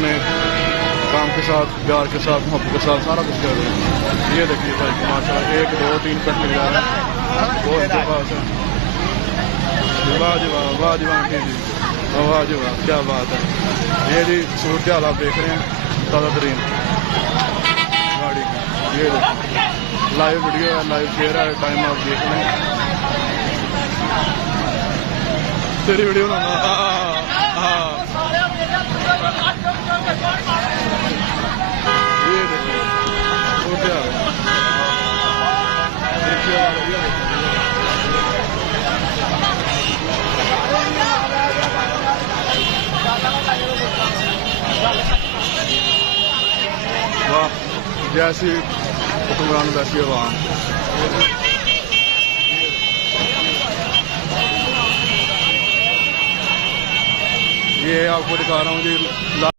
अपने काम के साथ, प्यार के साथ, मोहब्बत के साथ सारा कुछ कर रहे हैं। ये देखिए भाई माशाल्लाह 1 2 3 कट लग जा रहा है बहुत के पास है। वाह जी वाह, वाह जी वाह जी, वाह जी वाह, क्या बात है। ये जी सूरत हाल आप देख रहे हैं ताज़ा तरीन गाड़ी की। ये लाइव वीडियो है, लाइव शेयर है, टाइम आप देख लें। तेरी वीडियो ना ये देखिए सूरत हाल वाह, जैसी हुक्मरान वैसी आवाम। ये आपको दिखा रहा हूँ जी।